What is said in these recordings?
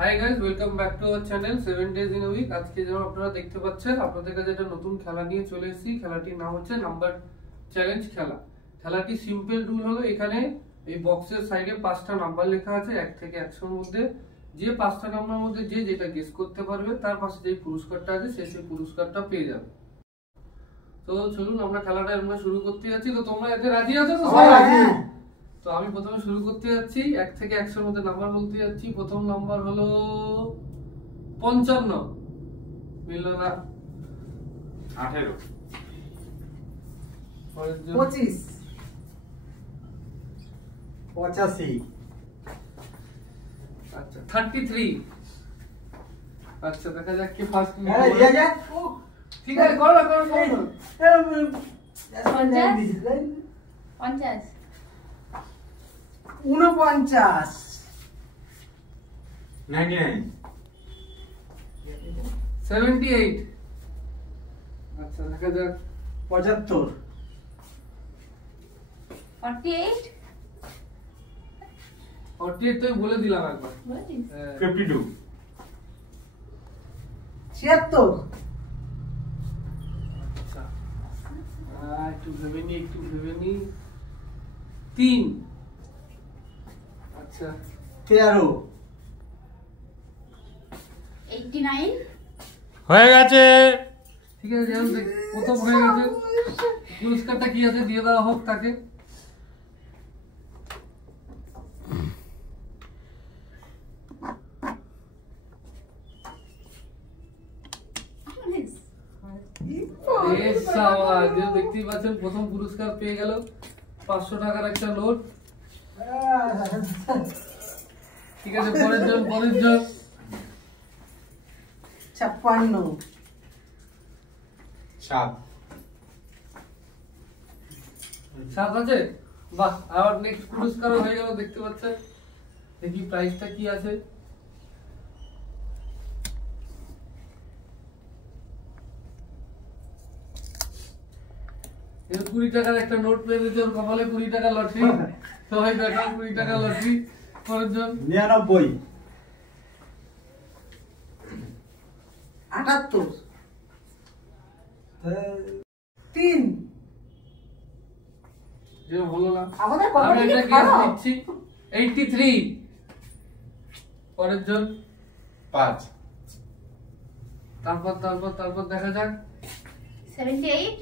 High guys, welcome back to our channel 7 days in a week. আজকে যেমন আপনারা দেখতে পাচ্ছেন, আপনাদের কাছে একটা নতুন খেলা নিয়ে চলে এসেছি। খেলাটির নাম হচ্ছে নাম্বার চ্যালেঞ্জ খেলা। খেলাটি সিম্পল রুল হলো, এখানে এই বক্সের সাইডে 5টা নাম্বার লেখা আছে 1 থেকে 100 এর মধ্যে। যে 5টা নাম্বারের মধ্যে যে যেটা গেস করতে পারবে, তার পাশে যে পুরস্কারটা আছে সে সেই পুরস্কারটা পেয়ে যাবে। তো চলুন আমরা খেলাটা আমরা শুরু করতে যাচ্ছি। তো তোমরা এতে রাজি আছো তো? তো আমি প্রথমে শুরু করতে যাচ্ছি, 1 থেকে 100 এর মধ্যে নাম্বার বলতে যাচ্ছি। প্রথম নাম্বার হলো 55, মিলল না। 18, 25, 85, আচ্ছা 33। আচ্ছা দেখা যাক কি ফার্স্ট মিলে। আরে দিয়া যা। ঠিক আছে, করো না, করো না। 50, 49, 99, 78। আচ্ছা দেখা যাক 75, 48, 48 তো বলে দিলাম একবার। বলেছিস? 52, 76, আচ্ছা একটু ভেবে নি 3। আচ্ছা 13, 89, হয়ে গেছে। ঠিক আছে, যেমন প্রথম হয়ে গেছে। পুরস্কারটা কি আছে দিয়ে দেওয়া হোক তাকে। দেখতেই পাচ্ছেন প্রথম পুরস্কার পেয়ে গেল 500 টাকার একটা নোট। ঠিক আছে, পরের জন 56, 7, 7 আছে। বাহ, আবার নেক্সট পুরস্কারও হয়ে গেল। দেখতে পাচ্ছেন, দেখি প্রাইসটা কি আছে। এর 20 টাকার একটা নোট পেয়ে দিতে, ওর কপালে 20 টাকা লটারি। সবাই দেখাও 20 টাকা লটারি। পরের জন 99, 78, 3, যে হলো না। আমাদের কত আমি একটা টিকিট গেস খারাপ? দিচ্ছি 83। পরের জন 5, তারপর দেখা যাক। 78,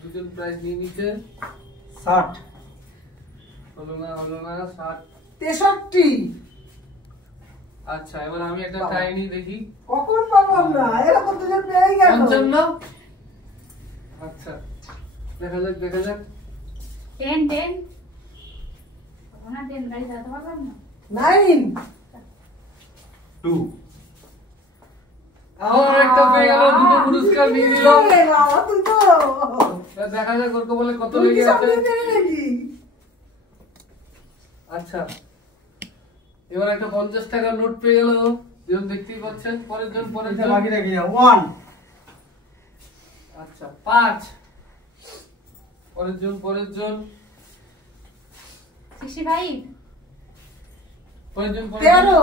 দুজন প্রাইজ নিয়ে নিচ্ছে। 60, হলো না 60। 63, আচ্ছা এবার আমি একটা টাইনি দেখি। কখন পাবো আমরা? এরকম দুজন পেয়ে গেল। 55। আচ্ছা দেখা যাক 10, 10, ওনা 10 গাড়ি চালাতে পারলাম না। 9, 2, আবার একটা পেয়ে গেল, দুটো পুরস্কার নিয়ে নিল। বাবা তুই তো এবার দেখা যাক ওর কপালে কত তুই কি লেগে সব আছে। নিয়ে নিলি নাকি? আচ্ছা এবার একটা 50 টাকার নোট পেয়ে গেল, যেমন দেখতেই পাচ্ছেন। পরের জন বাকি রাখি 1, আচ্ছা 5। পরের জন 65, 13,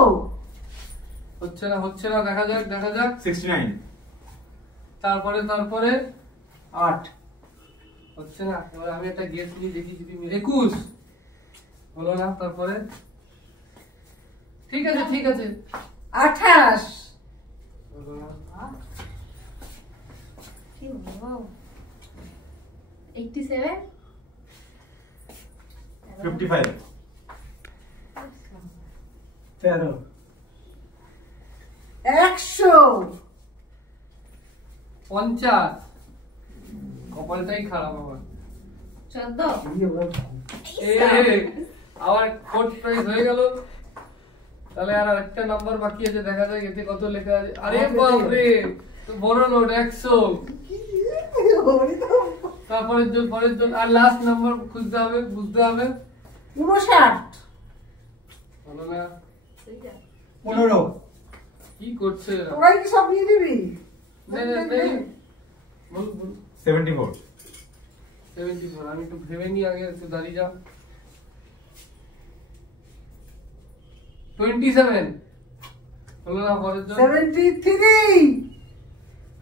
হচ্ছে না দেখা যাক। 69, তারপরে 8, হচ্ছে না। এবার আমি একটা গেস নিয়ে দেখি যদি 21 হলো না। তারপরে ঠিক আছে 28, হলো না। কি বলবো? 87, 55, 13, 100, 50। কপালটাই খারাপ আমার। 14, আবার ফোর্থ প্রাইজ হয়ে গেল। তাহলে আর একটা নাম্বার বাকি আছে, দেখা যাক এতে কত লেখা আছে। আরে বাপ রে, তো বড় নোট 100। তারপরের জন আর লাস্ট নাম্বার খুঁজতে হবে, বুঝতে হবে। 59, হলো না। 15, কি করছে এরা? তোরাই কি সব নিয়ে দিবি? বল 74, 74। আমি একটু ভেবে নি আগে, একটু দাঁড়িয়ে যাও। 27 হলো না পরের জন 73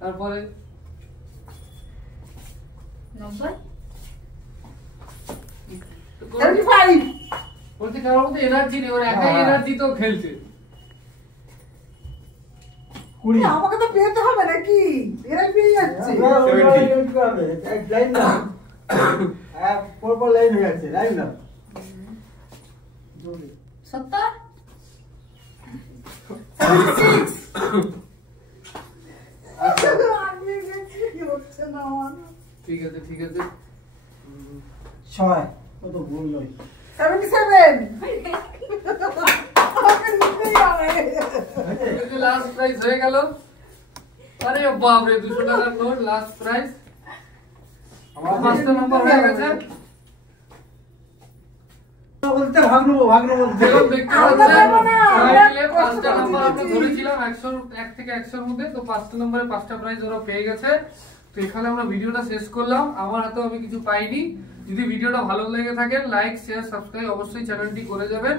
তারপরে 90 75 বলতে কারোর মধ্যে এনার্জি নেই, ওর একাই হ্যাঁ। এনার্জি তো খেলছে। 20 আমাকে তো পেতে হবে নাকি এরাই পেয়ে যাচ্ছে 70 76 আচ্ছা, আমি গেছি কি হচ্ছে না আমার ঠিক আছে ঠিক আছে। 77 আমাকে নিতেই হবে লাস্ট প্রাইস হয়ে গেল। আরে বাপ রে, 200 টাকার নোট লাস্ট প্রাইস। আমার 5টা নাম্বার হয়ে গেছে। যেরকম দেখতে আমরা পাচ্ছেন পাবো না, সবাই আমরা মিলে কষ্ট 5টা নাম্বার আমরা করছি। ধরেছিলাম 1 থেকে 100 এর মধ্যে, তো 5টা নম্বরে 5টা প্রাইজ ওরা পেয়ে গেছে। তো এখানে আমরা ভিডিওটা শেষ করলাম। আমার হাতেও আমি কিছু পাইনি। যদি ভিডিওটা ভালো লেগে থাকে লাইক শেয়ার সাবস্ক্রাইব অবশ্যই চ্যানেলটি করে যাবেন।